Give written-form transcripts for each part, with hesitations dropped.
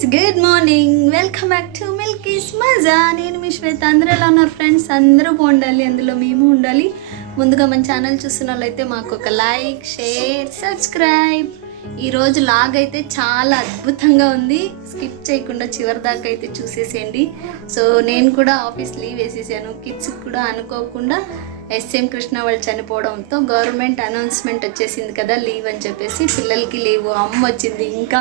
Friends, good morning. Welcome back to Milky's Maza. నేను మీ శ్వేత. అందరూ ఎలా ఉన్నారు ఫ్రెండ్స్? అందరూ బాగుండాలి, అందులో మేము ఉండాలి. ముందుగా మన ఛానల్ చూస్తున్న వాళ్ళైతే మాకు ఒక లైక్, షేర్, సబ్స్క్రైబ్. ఈరోజు లాగ్ అయితే చాలా అద్భుతంగా ఉంది. స్కిప్ చేయకుండా చివరి దాకా అయితే చూసేసేయండి. సో నేను కూడా ఆఫీస్ లీవ్ వేసేసాను. కిడ్స్కి కూడా అనుకోకుండా ఎస్ఎం కృష్ణ వాళ్ళు చనిపోవడంతో గవర్నమెంట్ అనౌన్స్మెంట్ వచ్చేసింది కదా, లీవ్ అని చెప్పేసి పిల్లలకి లీవ్. అమ్మ వచ్చింది, ఇంకా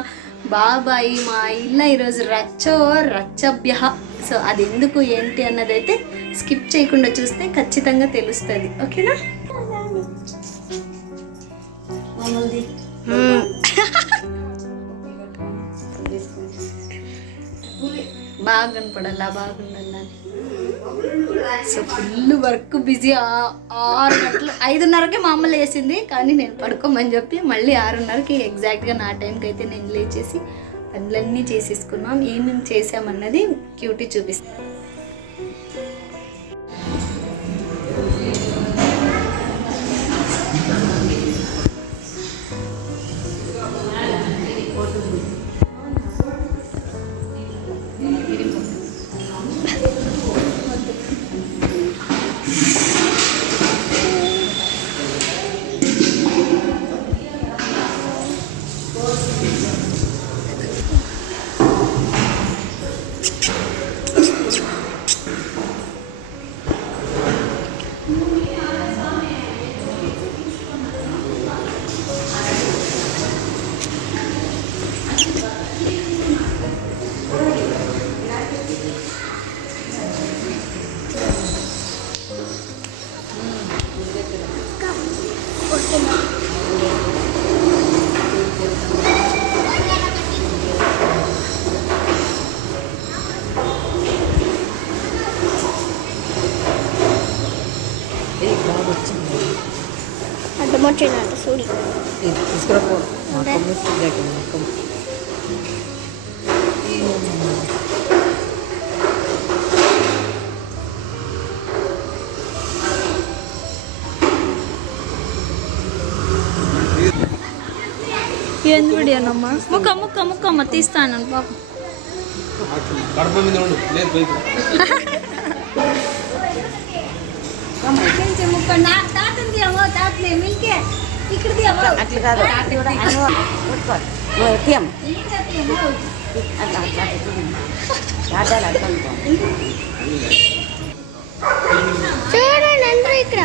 బాబాయి. మా ఇల్లు ఈరోజు రచ్చభ్య. సో అది ఎందుకు ఏంటి అన్నదైతే స్కిప్ చేయకుండా చూస్తే ఖచ్చితంగా తెలుస్తుంది. ఓకేనా? బాగా కనపడాలా, బాగుండాలా. So full work, busy. 6 గంటలు 5:30కి మా అమ్మ లేసింది, కానీ నేను పడుకోమని చెప్పి మళ్ళీ 6:30కి ఎగ్జాక్ట్గా నా టైంకి అయితే నేను లేచేసి పనులన్నీ చేసేసుకున్నాం. ఏమేమి చేసామన్నది క్యూటీ చూపిస్తాను. అడ్డమొచ్చిందంట సూడి తీసుకురాపో. ఏంది వీడియోనమ్మా? ముక్కమ్మ తీస్తాను పాపం. చూడండి అందరూ ఇక్కడ.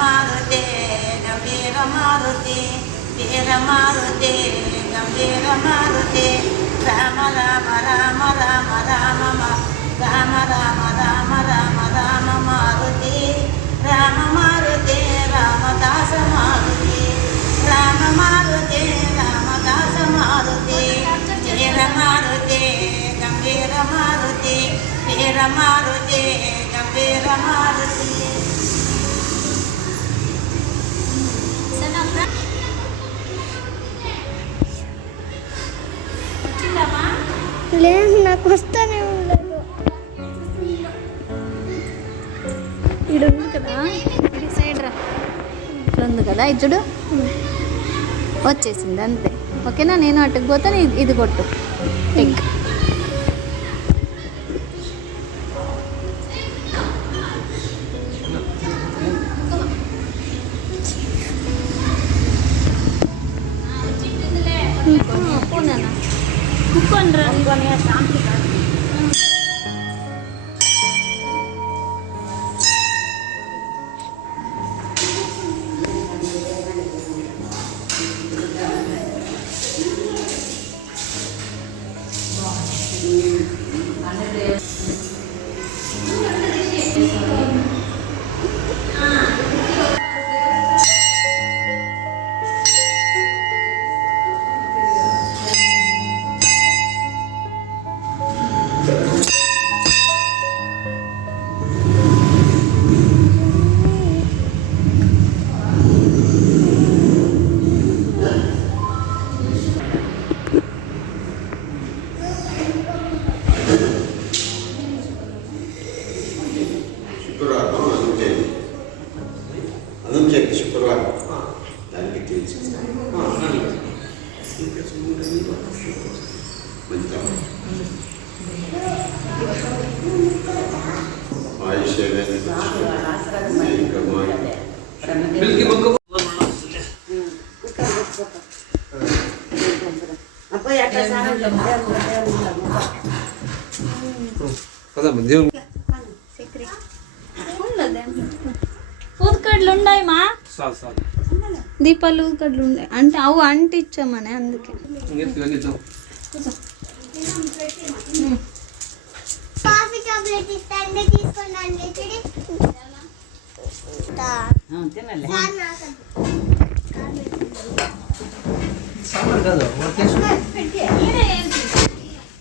మారుతే గంభీర మారుతే వీర మారుతే గంభీర మారుతే రామ రామ రామ రామ రామ రామ రామ రామ రామ రామ మారుతే రామ మారుతే రామదాస మారుతే రామ మారుతే రామదాస మారుతే వీర మారుతే గంభీర మారుతే వీర మారుతే గంభీర మారుతే. లేదు, నాకు వస్తానే ఉండదు. ఇక్కడ ఉంది కదా, ఇది సైడ్ రా. ఇట్లా ఉంది కదా, ఇది చూడు వచ్చేసింది అంతే. ఓకేనా? నేను అటుకు పోతాను, ఇది కొట్టు. ఎగ్ శుక్రవారం దానికి చేయించేస్తాను ఆయుష్ ఊదకడ్లు ఉన్నాయి మా దీపాలు ఊదకడ్లు ఉన్నాయి అంటే అవు అంటిచ్చామని అందుకే కాఫీ చాక్లెట్ ఇస్తాండి తీసుకోండి చూడి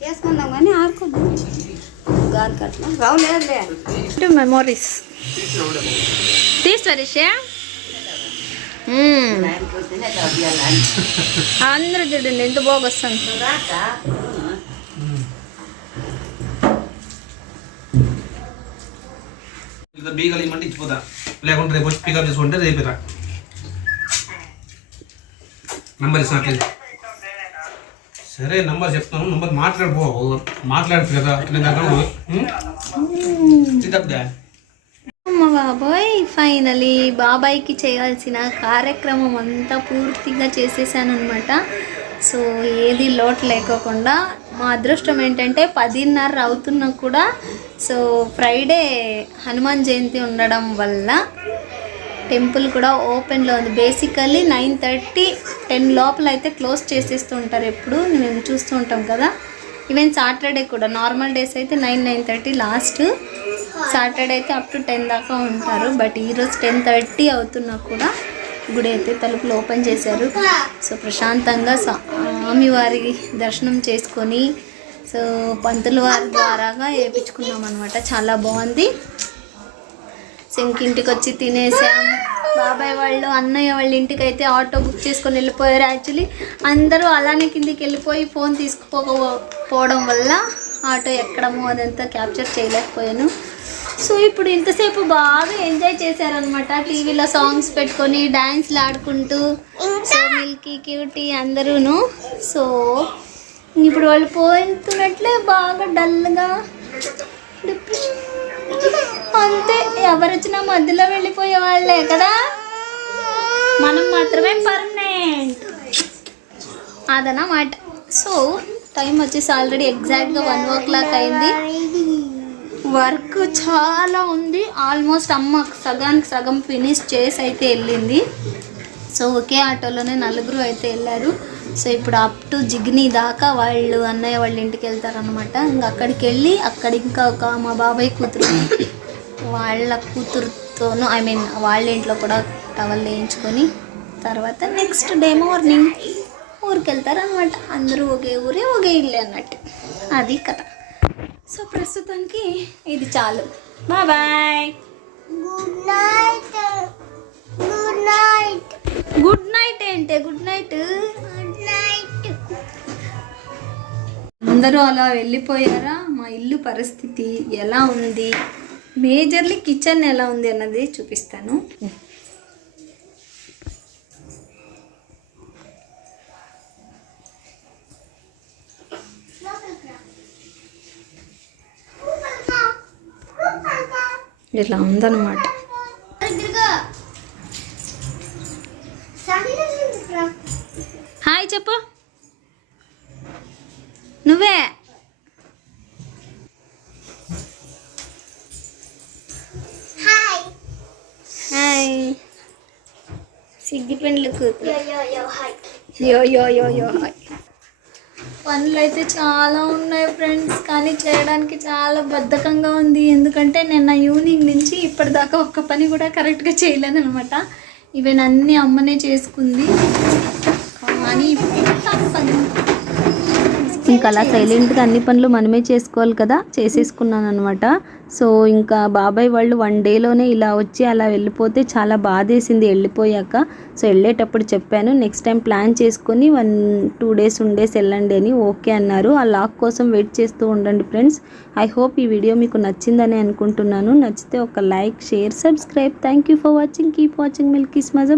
చేసుకుందాం కానీ ఆడుకోద్దాం గాలి కట్ల రావులే మెమోరీస్ తీసుకోరిషే అందరూ చూడండి ఎంత బాగా వస్తుంది బీగలు ఇవ్వమంటే ఇచ్చిపోతా లేకుంటే రేపు వచ్చి పికప్ చేసుకుంటే రేపేరా నంబర్ ఇస్తున్నట్లేదు సరే నంబర్ చెప్తాను నంబర్ మాట్లాడుతుంది కదా నేను దగ్గర అమ్మ బాబాయ్ ఫైనలీ బాబాయ్కి చేయాల్సిన కార్యక్రమం అంతా పూర్తిగా చేసేసాను అనమాట. సో ఏది లోటు లేకోకుండా మా అదృష్టం ఏంటంటే 10:30 అవుతున్నా కూడా సో ఫ్రైడే హనుమాన్ జయంతి ఉండడం వల్ల టెంపుల్ కూడా ఓపెన్లో ఉంది. బేసికల్లీ 9:30 10 లోపల అయితే క్లోజ్ చేసేస్తూ ఉంటారు. ఎప్పుడు మేము చూస్తూ ఉంటాం కదా. ఈవెన్ సాటర్డే కూడా నార్మల్ డేస్ అయితే 9-9:30 లాస్ట్, సాటర్డే అయితే అప్ టు 10 దాకా ఉంటారు. బట్ ఈరోజు 10:30 అవుతున్నా కూడా గుడి అయితే తలుపులు ఓపెన్ చేశారు. సో ప్రశాంతంగా స్వామివారి దర్శనం చేసుకొని సో పంతుల వారి ద్వారాగా వేయించుకున్నాం అనమాట. చాలా బాగుంది. సో ఇంకింటికి వచ్చి తినేసాం. బాబాయ్ వాళ్ళు అన్నయ్య వాళ్ళ ఇంటికి అయితే ఆటో బుక్ చేసుకొని వెళ్ళిపోయారు. యాక్చువల్లీ అందరూ అలానే కిందికి వెళ్ళిపోయి ఫోన్ తీసుకుపోవడం వల్ల ఆటో ఎక్కడమో అదంతా క్యాప్చర్ చేయలేకపోయాను. సో ఇప్పుడు ఇంతసేపు బాగా ఎంజాయ్ చేశారనమాట. టీవీలో సాంగ్స్ పెట్టుకొని డ్యాన్స్లు ఆడుకుంటూ సో మిల్కీ క్యూటీ అందరూను. సో ఇప్పుడు వాళ్ళు పోతున్నట్లే బాగా డల్గా డిప్రెషన్ అంతే. ఎవరు వచ్చినా మధ్యలో వెళ్ళిపోయే వాళ్ళే కదా, మనం మాత్రమే పర్మనెంట్ అదన్నమాట. సో టైం వచ్చేసి ఆల్రెడీ ఎగ్జాక్ట్గా 1 o'clock అయింది. వర్క్ చాలా ఉంది. ఆల్మోస్ట్ అమ్మ సగానికి సగం ఫినిష్ చేసి అయితే వెళ్ళింది. సో ఒకే ఆటోలోనే 4 అయితే వెళ్ళారు. సో ఇప్పుడు అప్ టు జిగ్నీ దాకా వాళ్ళు అన్నయ్య వాళ్ళ ఇంటికి వెళ్తారనమాట. ఇంకా అక్కడికి వెళ్ళి అక్కడ ఇంకా ఒక మా బాబాయ్ కూతురు వాళ్ళ కూతురుతోనూ వాళ్ళ ఇంట్లో కూడా టవల్ వేయించుకొని తర్వాత నెక్స్ట్ డే మార్నింగ్ ఊరికి వెళ్తారనమాట. అందరూ ఒకే ఊరే ఒకే ఇల్లు అన్నట్టు అది కథ. సో ప్రస్తుతానికి ఇది చాలు. Bye. Good night. Good night. Good night ఏంటే గుడ్ నైట్. Good night. అందరూ అలా వెళ్ళిపోయారా. మా ఇల్లు పరిస్థితి ఎలా ఉంది, మేజర్లీ కిచెన్ ఎలా ఉంది అన్నది చూపిస్తాను. ఇట్లా ఉందన్నమాట. హాయ్ చెప్పు నువ్వే. హాయ్ సిగ్గిపెండ్లు కూతురు. యో యో యో యో హాయ్. పనులు అయితే చాలా ఉన్నాయి ఫ్రెండ్స్, కానీ చేయడానికి చాలా బద్ధకంగా ఉంది. ఎందుకంటే నిన్న ఈవినింగ్ నుంచి ఇప్పటిదాకా ఒక్క పని కూడా కరెక్ట్గా చేయలేను అనమాట. ఈవెన్ అన్నీ అమ్మనే చేసుకుంది, కానీ తప్పదు. ఇంకా అలా సైలెంట్గా అన్ని పనులు మనమే చేసుకోవాలి కదా, చేసేసుకున్నాను అనమాట. సో ఇంకా బాబాయ్ వాళ్ళు 1 dayలోనే ఇలా వచ్చి అలా వెళ్ళిపోతే చాలా బాధేసింది వెళ్ళిపోయాక. సో వెళ్ళేటప్పుడు చెప్పాను నెక్స్ట్ టైం ప్లాన్ చేసుకొని 1-2 days ఉండేసి వెళ్ళండి అని. ఓకే అన్నారు. ఆ లాక్ కోసం వెయిట్ చేస్తూ ఉండండి ఫ్రెండ్స్. ఐ హోప్ ఈ వీడియో మీకు నచ్చిందని అనుకుంటున్నాను. నచ్చితే ఒక like, share, subscribe. Thank you for watching. Keep watching Milky's మజా.